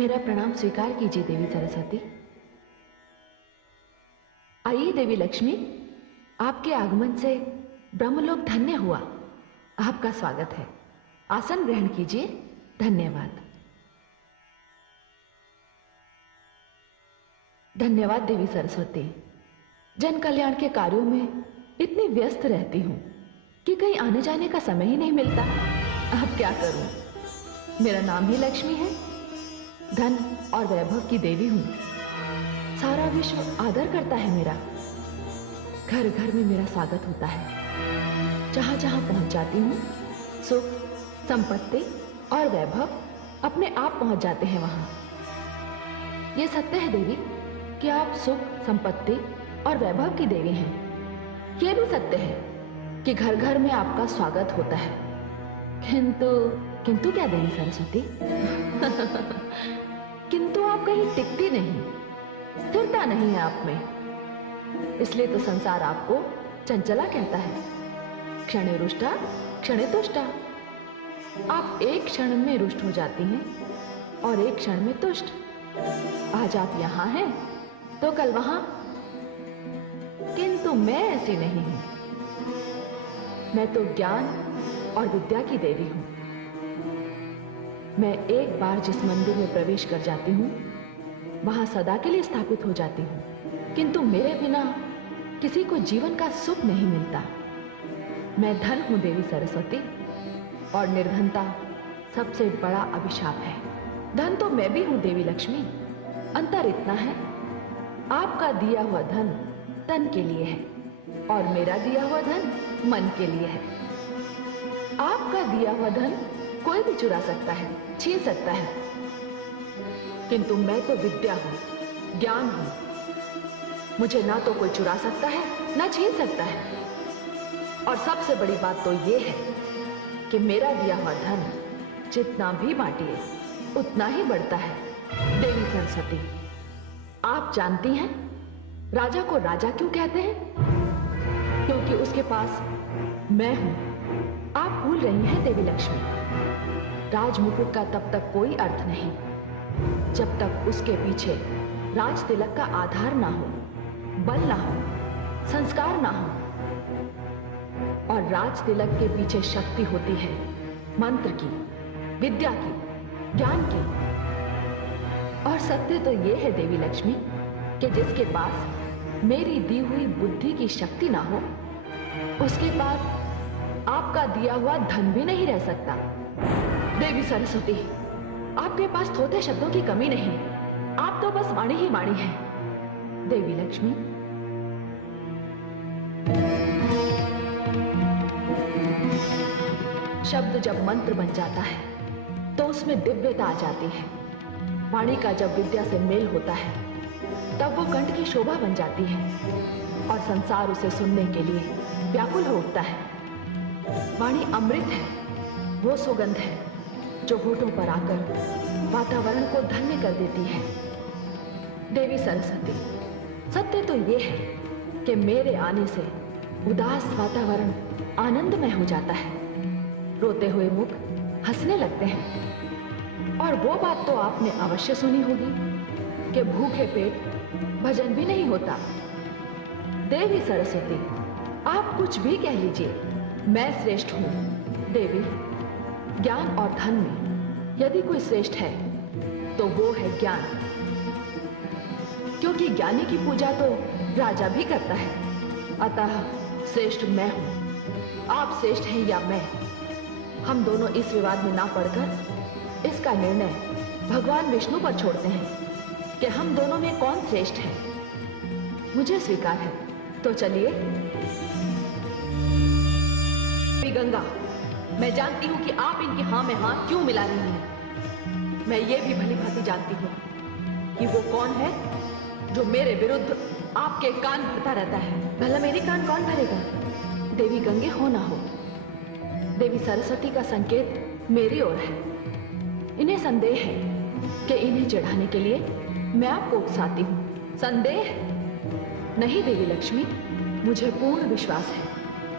मेरा प्रणाम स्वीकार कीजिए देवी सरस्वती। आइए देवी लक्ष्मी, आपके आगमन से ब्रह्मलोक धन्य हुआ। आपका स्वागत है, आसन ग्रहण कीजिए। धन्यवाद। धन्यवाद देवी सरस्वती। जन कल्याण के कार्यों में इतनी व्यस्त रहती हूं कि कहीं आने जाने का समय ही नहीं मिलता। अब क्या करूं, मेरा नाम ही लक्ष्मी है, धन और वैभव की देवी हूं। सारा विश्व आदर करता है मेरा, घर घर में मेरा स्वागत होता है। जहां जहां पहुंच जाती हूं, सुख, संपत्ति और वैभव अपने आप पहुंच जाते हैं वहां। यह सत्य है देवी कि आप सुख, संपत्ति और वैभव की देवी हैं। यह भी सत्य है कि घर घर में आपका स्वागत होता है। किंतु क्या देवी सरस्वती? किंतु आप कहीं टिकती नहीं, स्थिरता नहीं है आप में। इसलिए तो संसार आपको चंचला कहता है। क्षणे रुष्टा क्षणे तुष्टा। आप एक क्षण में रुष्ट हो जाती हैं और एक क्षण में तुष्ट। आज आप यहां हैं तो कल वहां। किंतु मैं ऐसी नहीं हूं। मैं तो ज्ञान और विद्या की देवी हूं। मैं एक बार जिस मंदिर में प्रवेश कर जाती हूं, वहां सदा के लिए स्थापित हो जाती हूं। किंतु मेरे बिना किसी को जीवन का सुख नहीं मिलता। मैं धन हूं देवी सरस्वती, और निर्धनता सबसे बड़ा अभिशाप है। धन तो मैं भी हूं देवी लक्ष्मी। अंतर इतना है, आपका दिया हुआ धन तन के लिए है और मेरा दिया हुआ धन मन के लिए है। आपका दिया हुआ धन कोई भी चुरा सकता है, छीन सकता है, किंतु मैं तो विद्या हूं, ज्ञान हूं। मुझे ना तो कोई चुरा सकता है, ना छीन सकता है। और सबसे बड़ी बात तो यह है कि मेरा दिया हुआ धन जितना भी बांटिए उतना ही बढ़ता है। देवी सरस्वती, आप जानती हैं राजा को राजा क्यों कहते हैं? क्योंकि उसके पास मैं हूं। आप भूल रही हैं देवी लक्ष्मी, राजमुकुट का तब तक कोई अर्थ नहीं जब तक उसके पीछे राज तिलक का आधार ना हो, बल ना हो, संस्कार ना हो। और राज तिलक के पीछे शक्ति होती है मंत्र की, विद्या की, ज्ञान की। और सत्य तो यह है देवी लक्ष्मी कि जिसके पास मेरी दी हुई बुद्धि की शक्ति ना हो, उसके पास आपका दिया हुआ धन भी नहीं रह सकता। देवी सरस्वती, आपके पास थोथे शब्दों की कमी नहीं, आप तो बस वाणी ही वाणी हैं। देवी लक्ष्मी, शब्द जब मंत्र बन जाता है तो उसमें दिव्यता आ जाती है। वाणी का जब विद्या से मेल होता है तब वो कंठ की शोभा बन जाती है और संसार उसे सुनने के लिए व्याकुल हो उठता है। वाणी अमृत है, वो सुगंध है जो होठों पर आकर वातावरण को धन्य कर देती है। देवी सरस्वती, सत्य तो ये है कि मेरे आने से उदास वातावरण आनंदमय हो जाता है। रोते हुए मुख हंसने लगते हैं। और वो बात तो आपने अवश्य सुनी होगी कि भूखे पेट भजन भी नहीं होता। देवी सरस्वती, आप कुछ भी कह लीजिए, मैं श्रेष्ठ हूं। देवी, ज्ञान और धन में यदि कोई श्रेष्ठ है तो वो है ज्ञान, क्योंकि ज्ञानी की पूजा तो राजा भी करता है। अतः श्रेष्ठ मैं हूं। आप श्रेष्ठ हैं या मैं, हम दोनों इस विवाद में ना पड़कर इसका निर्णय भगवान विष्णु पर छोड़ते हैं कि हम दोनों में कौन श्रेष्ठ है। मुझे स्वीकार है तो चलिए। गंगा, मैं जानती हूं कि आप इनकी हां में हां क्यों मिला रही हैं। मैं ये भी भली भांति जानती हूं कि वो कौन है जो मेरे विरुद्ध आपके कान भरता रहता है। भला मेरे कान कौन भरेगा? देवी गंगे हो ना हो, देवी सरस्वती का संकेत मेरी ओर है। इन्हें संदेह है कि इन्हें चढ़ाने के लिए मैं आपको उकसाती हूं। संदेह नहीं देवी लक्ष्मी, मुझे पूर्ण विश्वास है।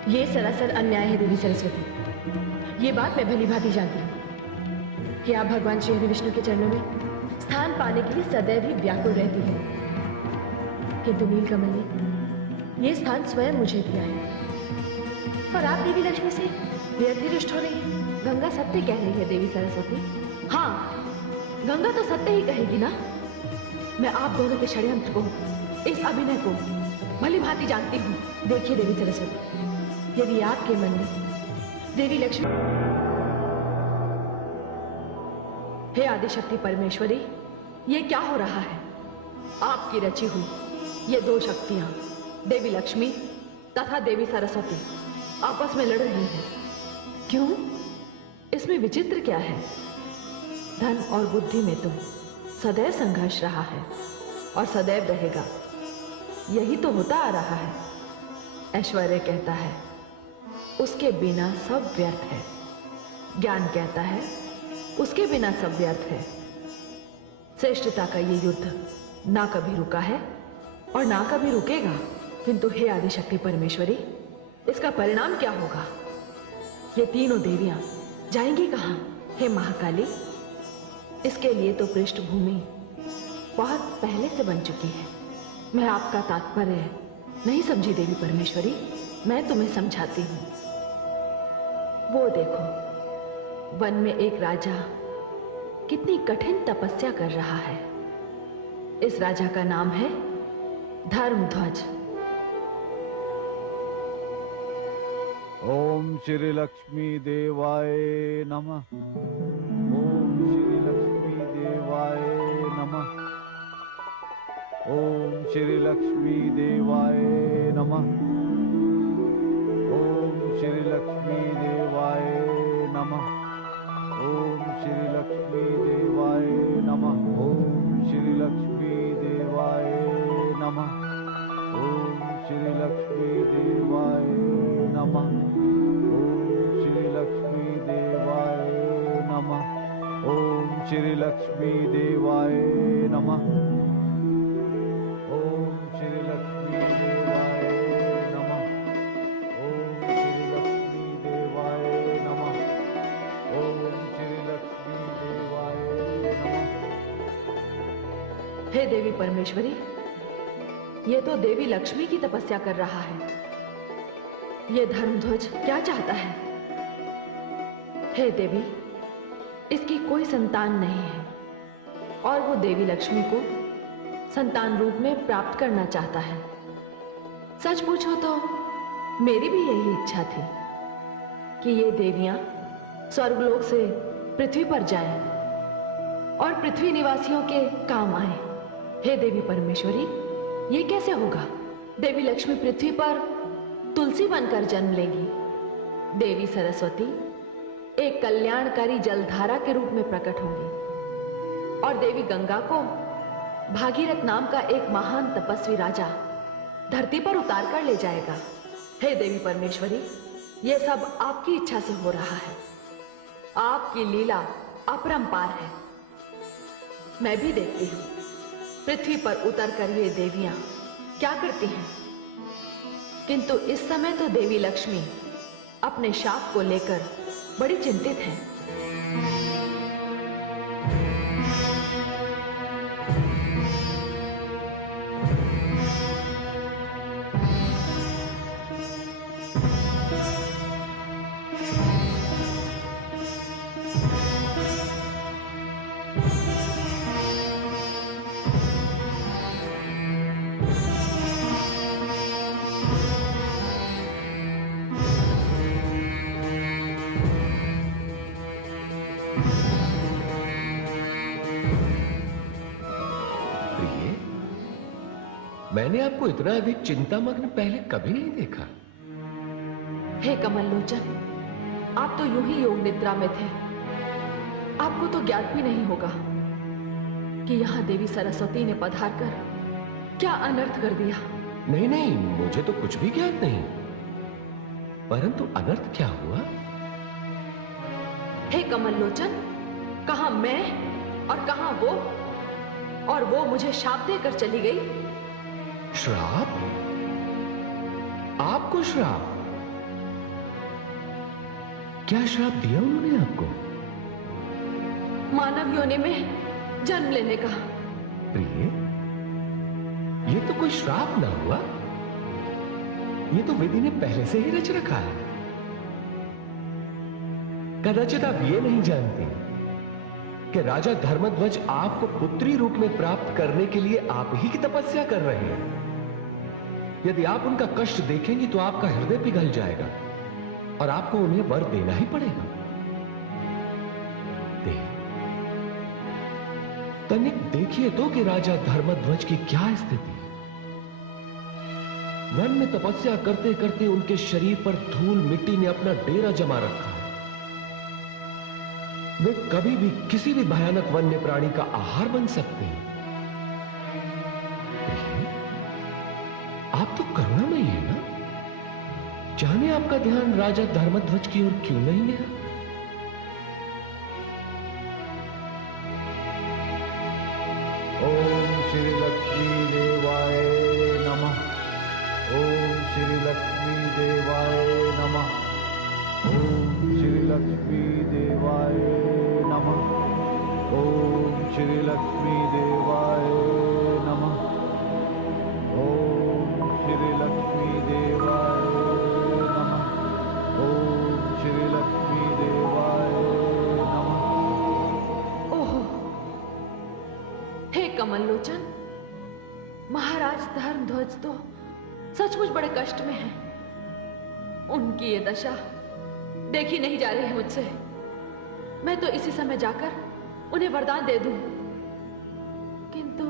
ये सरासर अन्याय है देवी सरस्वती। ये बात मैं भली भांति जानती हूँ कि आप भगवान श्री हरि विष्णु के चरणों में स्थान पाने के लिए सदैव ही व्याकुल रहती है, किंतु नीलकमल ने यह स्थान स्वयं मुझे दिया है। पर आप देवी लक्ष्मी से व्यर्थ ही रुष्ट हो रही है। गंगा सत्य कह रही है देवी सरस्वती। हाँ, गंगा तो सत्य ही कहेगी ना। मैं आप दोनों के षड्यंत्र को, इस अभिनय को भली भांति जानती हूँ। देखिए देवी सरस्वती, यदि आपके मन में देवी लक्ष्मी। हे आदिशक्ति परमेश्वरी, ये क्या हो रहा है? आपकी रची हुई ये दो शक्तियां, देवी लक्ष्मी तथा देवी सरस्वती, आपस में लड़ रही हैं। क्यों? इसमें विचित्र क्या है? धन और बुद्धि में तो सदैव संघर्ष रहा है और सदैव रहेगा। यही तो होता आ रहा है। ऐश्वर्य कहता है उसके बिना सब व्यर्थ है। ज्ञान कहता है उसके बिना सब व्यर्थ है। श्रेष्ठता का ये युद्ध ना कभी रुका है और ना कभी रुकेगा। किंतु हे आदिशक्ति परमेश्वरी, इसका परिणाम क्या होगा? ये तीनों देवियां जाएंगी कहां? हे महाकाली, इसके लिए तो पृष्ठभूमि बहुत पहले से बन चुकी है। मैं आपका तात्पर्य नहीं समझी देवी परमेश्वरी, मैं तुम्हें समझाती हूं। वो देखो, वन में एक राजा कितनी कठिन तपस्या कर रहा है। इस राजा का नाम है धर्मध्वज। ओम श्री लक्ष्मी देवाय नमः। ओम श्री लक्ष्मी देवाय नमः। ओम श्री लक्ष्मी देवाय नमः। ओम श्री लक्ष्मी देवाय नमः। ओम श्री लक्ष्मी देवाय नमः। ओम श्री लक्ष्मी देवाय नमः। ओम श्री लक्ष्मी देवाय नमः। ओम श्री लक्ष्मी देवाय नमः। ओम श्री लक्ष्मी देवाय नमः। ओम श्री लक्ष्मी देवाय नमः। ओम श्री लक्ष्मी देवाय नमः। ओम श्री लक्ष्मी देवाय नमः। हे देवी परमेश्वरी, ये तो देवी लक्ष्मी की तपस्या कर रहा है। ये धर्मध्वज क्या चाहता है? हे देवी, इसकी कोई संतान नहीं है और वो देवी लक्ष्मी को संतान रूप में प्राप्त करना चाहता है। सच पूछो तो मेरी भी यही इच्छा थी कि ये देवियां स्वर्गलोक से पृथ्वी पर जाएं और पृथ्वी निवासियों के काम आए। हे देवी परमेश्वरी, ये कैसे होगा? देवी लक्ष्मी पृथ्वी पर तुलसी बनकर जन्म लेगी। देवी सरस्वती एक कल्याणकारी जलधारा के रूप में प्रकट होंगी और देवी गंगा को भागीरथ नाम का एक महान तपस्वी राजा धरती पर उतार कर ले जाएगा। हे देवी परमेश्वरी, यह सब आपकी इच्छा से हो रहा है। आपकी लीला अपरंपार है। मैं भी देखती हूं पृथ्वी पर उतर कर ये देवियां क्या करती हैं। किंतु इस समय तो देवी लक्ष्मी अपने शाप को लेकर बड़ी चिंतित है। मैंने आपको इतना अधिक चिंतामग्न पहले कभी नहीं देखा। हे कमल लोचन, आप तो यूं ही योग निद्रा में थे। आपको तो ज्ञात भी नहीं होगा कि यहां देवी सरस्वती ने पधार कर क्या अनर्थ कर दिया। नहीं नहीं, मुझे तो कुछ भी ज्ञात नहीं। परंतु अनर्थ क्या हुआ? हे कमल लोचन, कहां मैं और कहां वो, और वो मुझे शाप देकर चली गई। श्राप? आपको श्राप? क्या श्राप दिया उन्होंने आपको? मानव योनि में जन्म लेने का। प्रिय, ये तो कोई श्राप ना हुआ, ये तो विधि ने पहले से ही रच रखा है। कदाचित आप ये नहीं जानते कि राजा धर्मध्वज आपको पुत्री रूप में प्राप्त करने के लिए आप ही की तपस्या कर रहे हैं। यदि आप उनका कष्ट देखेंगी तो आपका हृदय पिघल जाएगा और आपको उन्हें वर देना ही पड़ेगा। तनिक देखिए तो कि राजा धर्मध्वज की क्या स्थिति है। वन में तपस्या करते करते उनके शरीर पर धूल मिट्टी ने अपना डेरा जमा रखा है। वे कभी भी किसी भी भयानक वन्य प्राणी का आहार बन सकते हैं। आप तो करुणामयी है ना? जाने आपका ध्यान राजा धर्मध्वज की ओर क्यों नहीं गया? ओम श्री लक्ष्मी देवाय नमः। ओम श्री लक्ष्मी देवाय नमः। ओम श्री लक्ष्मी देवाय नमः। ओम श्री लक्ष्मी देवाय नमः। ओम श्री लक्ष्मी देवाय नमः। ओम श्री लक्ष्मी देवाय नमः। ओहो, हे कमल लोचन, महाराज धर्मध्वज तो सचमुच बड़े कष्ट में हैं। उनकी ये दशा देखी नहीं जा रही है मुझसे। मैं तो इसी समय जाकर उन्हें वरदान दे दूं, किंतु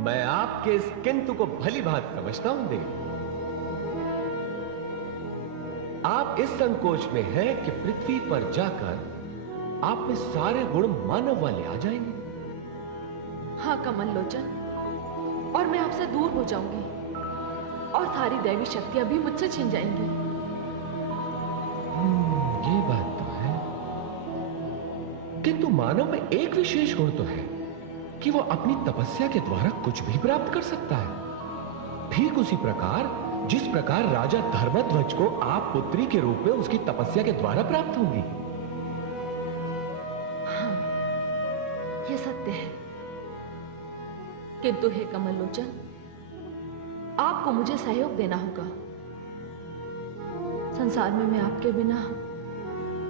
मैं आपके इस किंतु को भली भांति समझता हूं देवी। आप इस संकोच में हैं कि पृथ्वी पर जाकर आप में सारे गुण मानव वाले आ जाएंगे। हाँ कमल लोचन, और मैं आपसे दूर हो जाऊंगी और सारी दैवी शक्तियां भी मुझसे छिन जाएंगी। ये बात तो है, किंतु मानव में एक विशेष गुण तो है कि वो अपनी तपस्या के द्वारा कुछ भी प्राप्त कर सकता है। ठीक उसी प्रकार जिस प्रकार राजा धर्मध्वज को आप पुत्री के रूप में उसकी तपस्या के द्वारा प्राप्त होगी। हाँ, यह सत्य है, किंतु हे कमल लोचन, आपको मुझे सहयोग देना होगा। संसार में मैं आपके बिना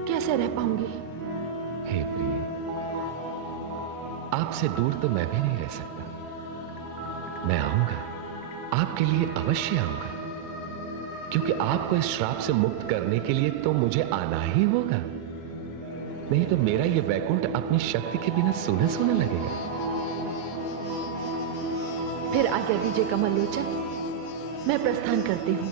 कैसे रह पाऊंगी? हे प्रिय, आपसे दूर तो मैं भी नहीं रह सकता। मैं आऊंगा, आपके लिए अवश्य आऊंगा, क्योंकि आपको इस श्राप से मुक्त करने के लिए तो मुझे आना ही होगा। नहीं तो मेरा यह वैकुंठ अपनी शक्ति के बिना सूना सूना लगेगा। फिर आज्ञा दीजिए कमल लोचन, मैं प्रस्थान करती हूं।